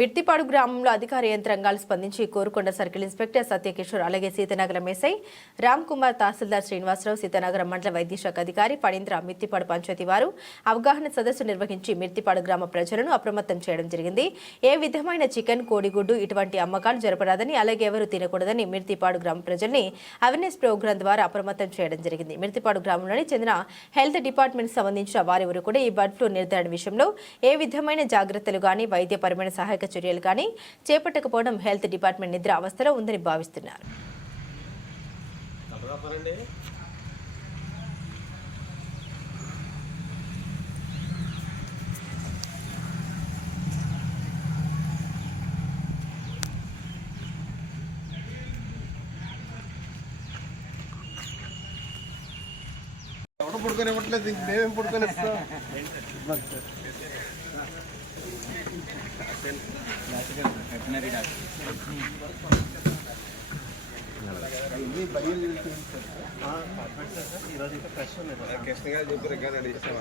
మిర్తిపాడు గ్రామంలో అధికార యంత్రాంగాలు స్పందించి కోరుకొండ సర్కిల్ ఇన్స్పెక్టర్ సత్యకిషోర్ అలాగే సీతనగరం ఎస్ఐ రామ్ కుమార్ తహసీల్దార్ శ్రీనివాసరావు సీతనగరం మండల వైద్యశాఖ అధికారి పణీంద్ర మిర్తిపాడు పంచాయతీ వారు అవగాహన సదస్సు నిర్వహించి మిర్తిపాడు గ్రామ ప్రజలను అప్రమత్తం చేయడం జరిగింది. ఏ విధమైన చికెన్ కోడిగుడ్డు ఇటువంటి అమ్మకాలు జరపరాదని అలాగే ఎవరు తినకూడదని మిర్తిపాడు గ్రామ ప్రజల్ని అవేర్నెస్ ప్రోగ్రాం ద్వారా అప్రమత్తం చేయడం జరిగింది. మిర్తిపాడు గ్రామంలోని చెందిన హెల్త్ డిపార్ట్మెంట్ సంబంధించిన వారెవరు కూడా ఈ బర్డ్ ఫ్లూ నిర్ధారణ విషయంలో ఏ విధమైన జాగ్రత్తలు గాని వైద్యపరమైన సహాయక చర్యలు కానీ చేపట్టకపోవడం హెల్త్ డిపార్ట్మెంట్ నిద్ర అవస్థలో ఉందని భావిస్తున్నారు. ఎవరు పుడుకొని ఇవ్వట్లేదు ఇంక మేమేం పుడుకొని ఇస్తాం ఫ్రెష్ కృష్ణ గారు చెప్పారు కానీ అడిగిస్తాం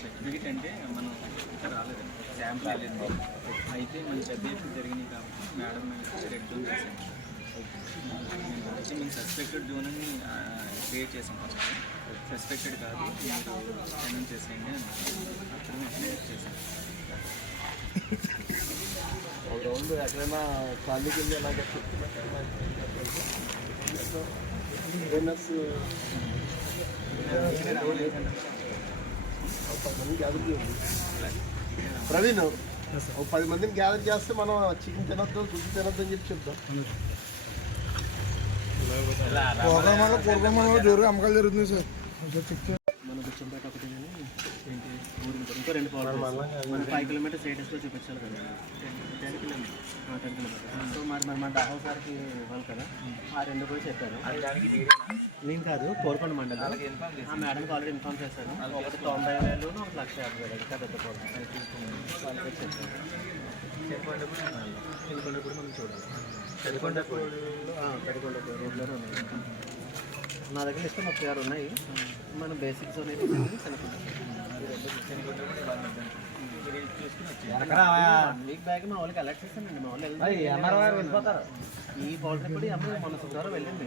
సర్టిఫికేట్ అంటే మనం ఇంకా రాలేదు శాంపుల్ వెళ్ళింది అయితే మన పెద్ద ఎత్తున జరిగినాయి కాబట్టి మేడం మేము రెడ్ చేసాం అయితే మేము సస్పెక్టెడ్ జోన్ అని క్రియేట్ చేసాం ఫస్ట్ సస్పెక్టెడ్ కాదు మీరు అనౌన్స్ చేసేయండి అని అప్పుడు మేము చేసాం. ఎక్కడైనా ఖాళీ కింద అలాగే అవేర్నెస్ పది మంది గ్యాదర్ ప్రవీణ్ ఒక పది మందిని గ్యాదర్ చేస్తే మనం చికెన్ తినొద్దు గుడ్డు తినొద్దు అని చెప్పి చెప్తాం ప్రోగ్రామాల్లో ప్రోగ్రామాల్లో జోరుగా అమ్మకాలు జరుగుతుంది సార్ మన గుచ్చంపేట ఒకటి కానీ ఏంటి ఊరు ఇంకో- రెండు పవర్ మన ఫైవ్ కిలోమీటర్స్ ఏడెస్లో చూపించాలి కదా. Ten kilometres ten kilometres so మరి మరి మన దాహో సార్కి ఇవ్వాలి కదా. ఆ రెండు కూడా చెప్పాను నేను కాదు కోరుకొండ మండలం. ఆ మేడంకి ఆల్రెడీ ఇన్ఫార్మ్ చేశాను. ఒకటి తొంభై వేలు ఒక లక్ష యాభై వేలు. ఇంకా పెద్ద కోరుకుంటాను వాళ్ళకి చెప్పాను చెలికొండ కూడా మనం చూడాలి చెలికొండ పెడికొండ రోడ్లోనే ఉన్నాయి నా దగ్గర లిస్ట్ ముప్పై ఆరు ఉన్నాయి. మన బేసిక్ జోన్ అయితే బ్యాగ్ మా వాళ్ళకి అలర్ట్ చేస్తానండి మా వాళ్ళు వెళ్ళిపోతారు. ఈ మొన్న శుక్రవారం వెళ్ళింది.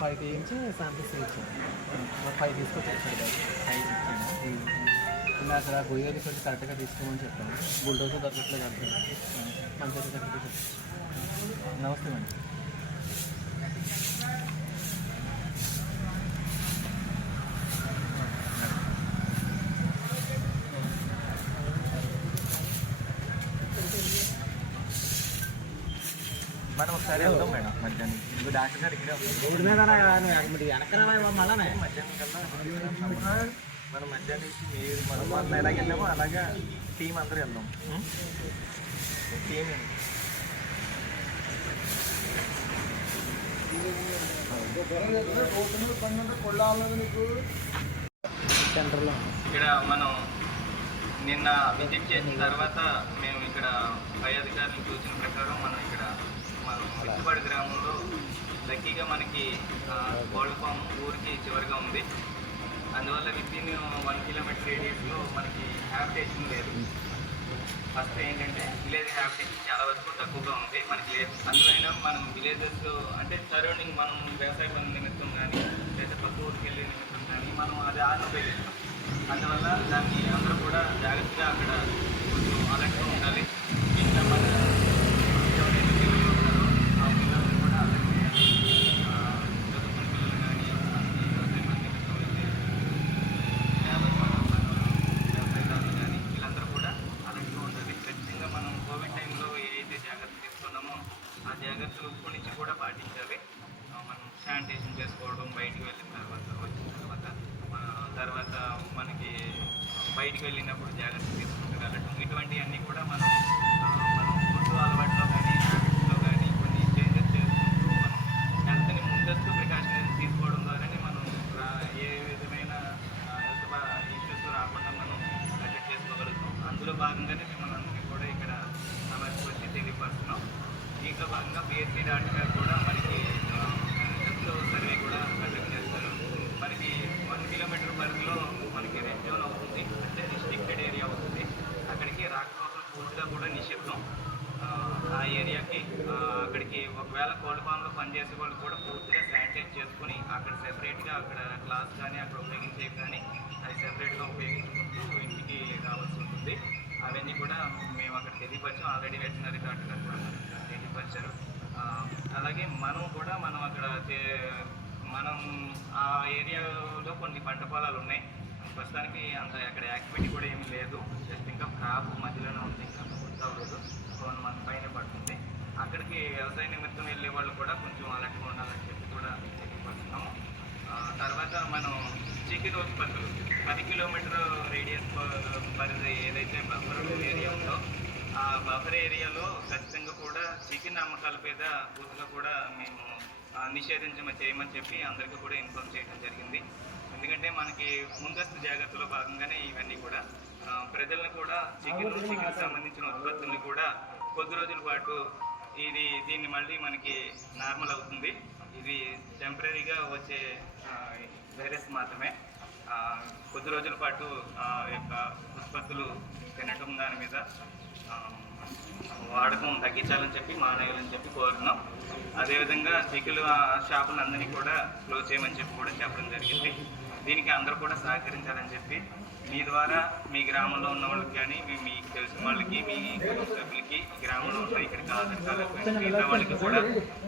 ఫైవ్ కేజీ శాంపిల్స్ ఇచ్చాను ఫైవ్ తీసుకొచ్చి సైజ్ ఇచ్చాను ఇంకా అక్కడ గొయ్యది కొంచెం కరెక్ట్గా తీసుకోమని చెప్పాను బుల్డోజర్ దొరకట్లేదు అంటే పంచాయతీ సెక్రటరీ నమస్తే మేడం. ఒకసారి వెళ్దాం మేడం. మధ్యాహ్నం. ఇప్పుడు డాక్టర్ గారు ఇక్కడే. రోడ్డు మీద మధ్యాహ్నం కల్లా మనం మధ్యాహ్నం నుంచి మీరు మనం మనం ఎలాగ వెళ్ళామో అలాగే టీం అందరూ వెళ్దాం. టీం సెంటర్లో. ఇక్కడ మనం నిన్న విజిట్ చేసిన తర్వాత మేము ఇక్కడ పై అధికారులు చూసిన ప్రకారం మనం గ్రామంలో లక్కీగా మనకి కోళ్ళ ఫామ్ ఊరికి చివరిగా ఉంది. అందువల్ల విత్ ఇన్ వన్ కిలోమీటర్ రేడియస్లో మనకి హ్యాబిటేషన్ లేదు. ఫస్ట్ ఏంటంటే విలేజ్ హ్యాబిటేషన్ చాలా వరకు తక్కువగా ఉంది. మనకి లేదు. అందువల్ల మనం విలేజెస్ అంటే సరౌండింగ్ మనం వ్యవసాయ పని నిమిత్తం కానీ లేదా పక్క ఊరికి వెళ్ళే నిమిత్తం కానీ మనం అది ఆన్ ఉపయోగిస్తాం అందువల్ల దాన్ని అందరూ కూడా జాగ్రత్తగా అక్కడ కొంచెం అలర్ట్గా ఉండాలి. కొంచెం ఆల్రెడీ వెటనరీ డాక్టర్ గారు అలాగే మనం కూడా మనం అక్కడ చే- మనం ఆ ఏరియాలో కొన్ని పంట పొలాలు ఉన్నాయి. ప్రస్తుతానికి అంత అక్కడ యాక్టివిటీ కూడా ఏమీ లేదు. జస్ట్ ఇంకా క్రాప్ మధ్యలోనే ఉంది ఇంకా పూర్తి అవ్వలేదు వన్ మంత్ పైన పడుతుంది. అక్కడికి వ్యవసాయ నిమిత్తం వెళ్ళే వాళ్ళు కూడా కొంచెం అలర్ట్గా ఉండాలని చెప్పి కూడా తెలియపరుస్తున్నాము. తర్వాత మనం చికెన్ ఉత్పత్తులు పది కిలోమీటర్ రేడియస్ ప- పరిధి ఏదైతే బఫర్ ఏరియా ఉందో ఆ బఫర్ ఏరియాలో ఖచ్చితంగా కూడా చికెన్ అమ్మకాల మీద బూత్లో కూడా మేము నిషేధించమని చేయమని చెప్పి అందరికీ కూడా ఇన్ఫార్మ్ చేయడం జరిగింది. ఎందుకంటే మనకి ముందస్తు జాగ్రత్తలో భాగంగానే ఇవన్నీ కూడా ప్రజలను కూడా చికెన్ చికెన్ సంబంధించిన ఉత్పత్తుల్ని కూడా కొద్ది రోజుల పాటు ఇది దీన్ని మళ్ళీ మనకి నార్మల్ అవుతుంది. ఇది టెంపరీగా వచ్చే వైరస్ మాత్రమే. కొద్ది రోజుల పాటు యొక్క ఉత్పత్తులు తినటం దాని మీద వాడకం తగ్గించాలని చెప్పి మానేయాలని చెప్పి కోరుతున్నాం. అదేవిధంగా చిక్కులు షాపులందరినీ కూడా క్లోజ్ చేయమని చెప్పి కూడా చెప్పడం జరిగింది. దీనికి అందరూ కూడా సహకరించాలని చెప్పి మీ ద్వారా మీ గ్రామంలో ఉన్న వాళ్ళకి కానీ మీ మీకు తెలిసిన వాళ్ళకి మీ కుటుంబ సభ్యులకి గ్రామంలో ఉన్న ఇక్కడికి ఆధార్ మిగతా వాళ్ళకి కూడా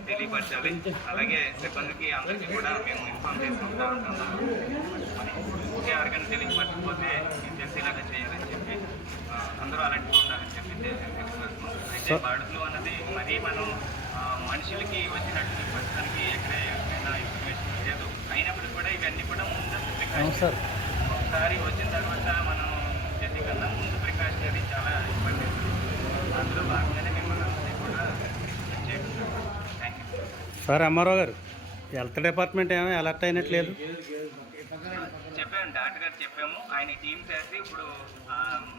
తెలియపరచాలి. అలాగే సిబ్బందికి అందరికీ కూడా మేము ఇన్ఫార్మ్ చేసుకుంటా ఉంటాము ఎవరికైనా తెలియపరచకపోతే మీకు తెలిసేలాగా చేయాలని చెప్పి అందరూ అలర్ట్గా అయితే బాడుగులు అన్నది మరీ మనం మనుషులకి వచ్చినట్టు ప్రస్తుతానికి ఎక్కడ ఎక్కడైనా ఇన్ఫర్మేషన్ లేదు. అయినప్పటికీ కూడా ఇవన్నీ కూడా ప్రికాషన్ ఒకసారి వచ్చిన తర్వాత మనం చేసే కన్నా ముందు ప్రికాషనరీ చాలా ఇంపార్టెంట్ అందులో భాగంగానే మిమ్మల్ని కూడా చేయడం థ్యాంక్ యూ సార్ ఎంఆర్ఓ గారు హెల్త్ డిపార్ట్మెంట్ ఏమీ అలర్ట్ అయినట్లేదు? డాక్టర్ గారు చెప్పాము. ఆయన టీం చేసి ఇప్పుడు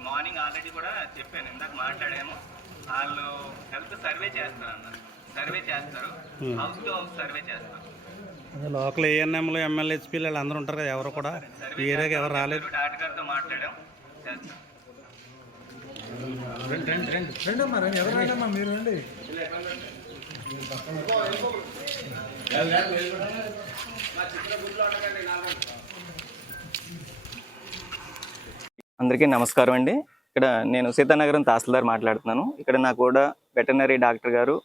మార్నింగ్ ఆల్రెడీ కూడా చెప్పాను. ఇందాక మాట్లాడాము. వాళ్ళు హెల్త్ సర్వే చేస్తారు అన్నారు సర్వే చేస్తారు. హౌస్ టు హౌస్ సర్వే చేస్తారు. లోకల్ ఏఎన్ఎంలు ఎమ్మెల్యేస్పీలు వాళ్ళు అందరూ ఉంటారు కదా ఎవరు కూడా? ఈ ఏరియాకి ఎవరు రాలేదు? డాక్టర్ గారితో మాట్లాడాం. చేస్తాం. రండి రండి అందరికీ నమస్కారం అండి. ఇక్కడ నేను సీతానగరం తహసీల్దార్ మాట్లాడుతున్నాను. ఇక్కడ నాకు కూడా వెటర్నరీ డాక్టర్ గారు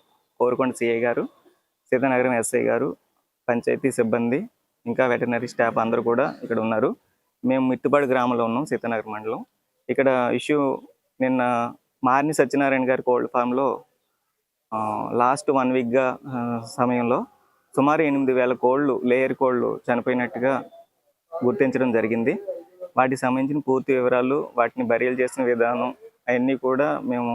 కోరుకొండ సిఐ గారు సీతానగరం ఎస్ఐ గారు పంచాయతీ సిబ్బంది ఇంకా వెటర్నరీ స్టాఫ్ అందరూ కూడా ఇక్కడ ఉన్నారు. మేము మిత్తుపాడు గ్రామంలో ఉన్నాం సీతానగరం మండలం. ఇక్కడ ఇష్యూ నిన్న మార్ని సత్యనారాయణ గారి కోల్డ్ ఫామ్లో లాస్ట్ వన్ వీక్గా సమయంలో సుమారు ఎనిమిది వేల కోళ్ళు లేయర్ కోళ్ళు చనిపోయినట్టుగా గుర్తించడం జరిగింది. వాటికి సంబంధించిన పూర్తి వివరాలు వాటిని బరియలు చేసిన విధానం అవన్నీ కూడా మేము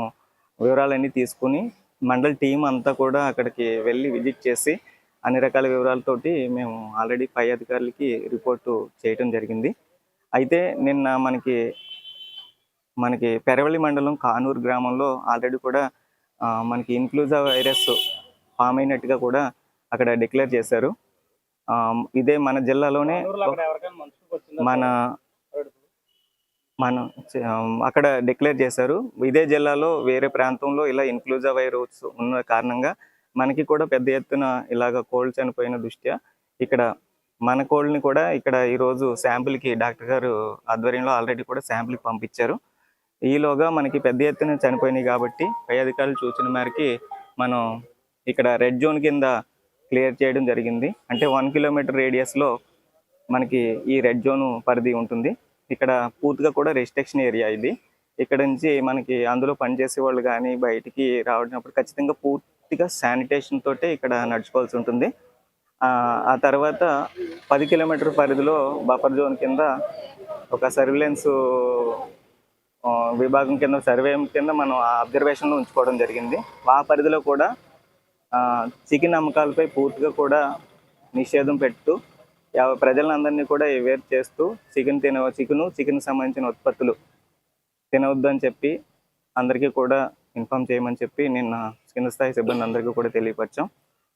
వివరాలన్నీ తీసుకుని మండల టీం అంతా కూడా అక్కడికి వెళ్ళి విజిట్ చేసి అన్ని రకాల వివరాలతోటి మేము ఆల్రెడీ పై అధికారులకి రిపోర్టు చేయటం జరిగింది. అయితే నిన్న మనకి మనకి పెరవలి మండలం కానూరు గ్రామంలో ఆల్రెడీ కూడా మనకి ఇన్ఫ్లూజా వైరస్ ఫామ్ అయినట్టుగా కూడా అక్కడ డిక్లేర్ చేశారు. ఇదే మన జిల్లాలోనే మన మన అక్కడ డిక్లేర్ చేశారు. ఇదే జిల్లాలో వేరే ప్రాంతంలో ఇలా ఇన్ఫ్లూజా వైరస్ ఉన్న కారణంగా మనకి కూడా పెద్ద ఎత్తున ఇలాగ కోల్డ్ చనిపోయిన దృష్ట్యా ఇక్కడ మన కోళ్ళని కూడా ఇక్కడ ఈరోజు శాంపుల్కి డాక్టర్ గారు ఆధ్వర్యంలో ఆల్రెడీ కూడా శాంపుల్కి పంపించారు. ఈలోగా మనకి పెద్ద ఎత్తున చనిపోయినాయి కాబట్టి పై అధికారులు సూచన మేరకి మనం ఇక్కడ రెడ్ జోన్ కింద క్లియర్ చేయడం జరిగింది. అంటే వన్ కిలోమీటర్ రేడియస్లో మనకి ఈ రెడ్ జోను పరిధి ఉంటుంది. ఇక్కడ పూర్తిగా కూడా రెస్ట్రిక్షన్ ఏరియా ఇది. ఇక్కడ నుంచి మనకి అందులో పనిచేసే వాళ్ళు కానీ బయటికి రావడినప్పుడు ఖచ్చితంగా పూర్తిగా శానిటేషన్ తోటే ఇక్కడ నడుచుకోవాల్సి ఉంటుంది. ఆ తర్వాత పది కిలోమీటర్ పరిధిలో బఫర్ జోన్ కింద ఒక సర్విలెన్స్ విభాగం కింద సర్వే కింద మనం ఆ అబ్జర్వేషన్లో ఉంచుకోవడం జరిగింది. ఆ పరిధిలో కూడా చికెన్ అమ్మకాలపై పూర్తిగా కూడా నిషేధం పెట్టు ప్రజలందరినీ కూడా అవేర్ చేస్తూ చికెన్ తిన చికెను చికెన్ సంబంధించిన ఉత్పత్తులు తినవద్దు అని చెప్పి అందరికీ కూడా ఇన్ఫామ్ చేయమని చెప్పి నిన్న కింద స్థాయి సిబ్బంది అందరికీ కూడా తెలియపరిచాం.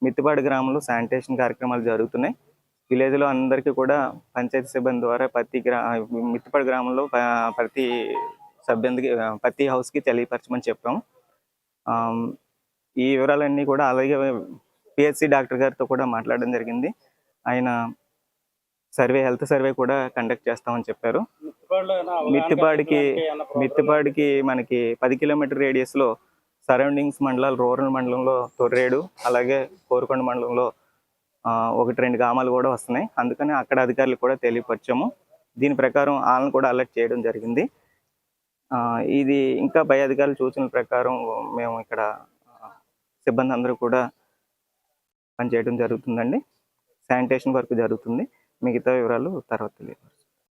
మిత్తిపాడు గ్రామంలో శానిటేషన్ కార్యక్రమాలు జరుగుతున్నాయి. విలేజ్లో అందరికీ కూడా పంచాయతీ సిబ్బంది ద్వారా ప్రతి గ్రా మిత్తిపాడు గ్రామంలో ప్రతి సభ్యునికి ప్రతి హౌస్కి తెలియపరచమని చెప్పాం. ఈ వివరాలన్నీ కూడా అలాగే పిహెచ్సి డాక్టర్ గారితో కూడా మాట్లాడడం జరిగింది. ఆయన సర్వే హెల్త్ సర్వే కూడా కండక్ట్ చేస్తామని చెప్పారు. మిత్తిపాడికి మిత్తిపాడికి మనకి పది కిలోమీటర్ రేడియస్లో సరౌండింగ్స్ మండలాలు రూరల్ మండలంలో తొర్రేడు అలాగే కోరుకొండ మండలంలో ఒకటి రెండు గ్రామాలు కూడా వస్తున్నాయి. అందుకని అక్కడ అధికారులు కూడా తెలియపరిచాము. దీని ప్రకారం వాళ్ళని కూడా అలర్ట్ చేయడం జరిగింది. ఇది ఇంకా పై అధికారుల సూచనల ప్రకారం మేము ఇక్కడ సిబ్బంది అందరూ కూడా పనిచేయడం జరుగుతుందండి. శానిటేషన్ వర్క్ జరుగుతుంది. మిగతా వివరాలు తర్వాత తెలియదు